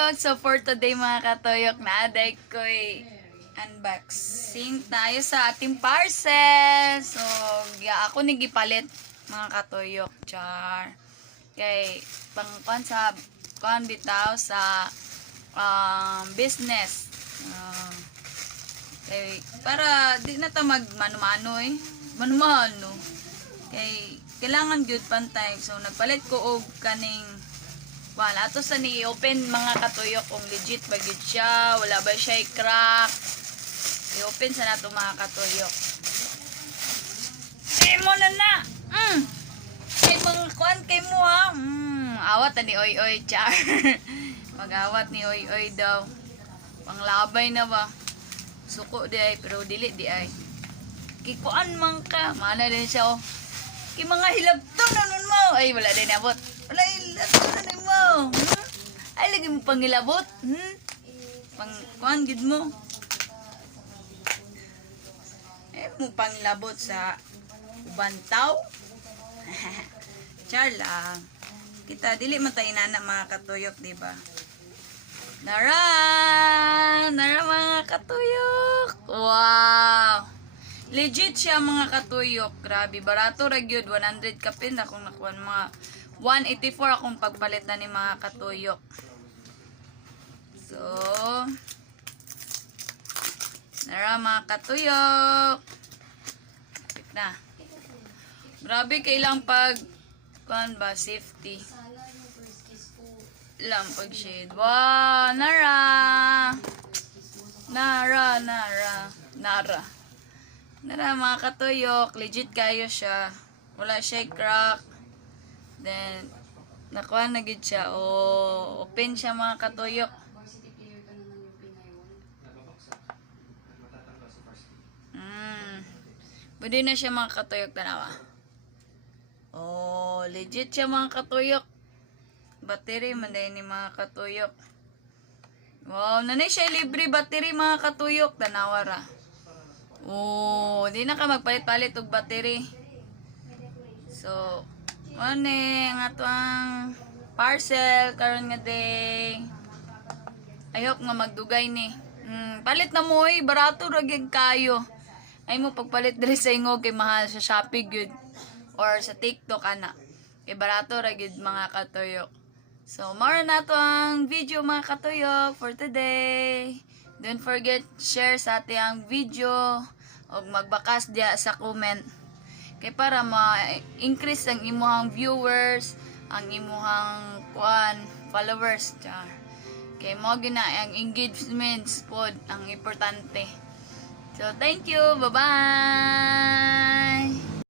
katuyok. So for today mga katuyok, naaday ko'y unboxing tayo sa ating parcel. So ako nigipalit mga katuyok. Char. Kay pangkuan sa kuan bitaw sa business. Kay para di na ta magmano-mano eh. Mano-mano. Kay kailangan good pantay. So nagpalit ko og kaning wala to sa ni-open mga katuyok kung legit ba gid siya, wala ba siya crack. I-open sa nato mga katuyok. Mo na. Ay mga kuan kay mo ha. Awat ni oy char. Mag-awat ni oy daw. Panglabay na ba? Suko di ay pero dili di ay. Kikuan man ka, mana din siya oh. Ki mga hilabton nanon mo. Ay wala din abot. Wala hilabton mo. Ay lagi mo pangilabot. Pang kuan gid mo. Mo pangilabot sa ubantaw. Char lang. Kita dili man tayo inana mga katuyok, di ba? Nara mga katuyok. Wow. Legit siya mga katuyok. Grabe, barato ra gyud 100 kapin akong nakuha mga 184 akong pagpalit na ni mga katuyok. So, nara mga katuyok. Kapit na. Grabe kailang pag kuan ba safety. Lampag shade. Wow, nara mga katuyok, legit kayo siya. Wala siya crack. Then nakuha na gid siya. Oh, open siya mga katuyok. Pwede na siya mga katuyok, tanawa. Oh, legit siya mga katuyok. Battery man dahil ni mga katuyok. Wow, nanay siya libre battery mga katuyok, tanawa ra. Oh, di na ka magpalit-palit og battery. So, ano ang atong parcel karon nga day. I hope nga magdugay ni. Palit na mo eh, barato ra gyud kayo. Ay mo pagpalit diri sa ingog kay mahal sa Shopee gyud or sa TikTok ana. Kay barato ra gyud mga katuyok. So, mara na to ang video mga katuyok for today. Don't forget share sa ating video o magbakas diya sa comment. Kay para ma-increase ang imuhang viewers, ang imuhang followers. Char. Kay mo gina ang engagements pod ang importante. So, thank you. Bye-bye.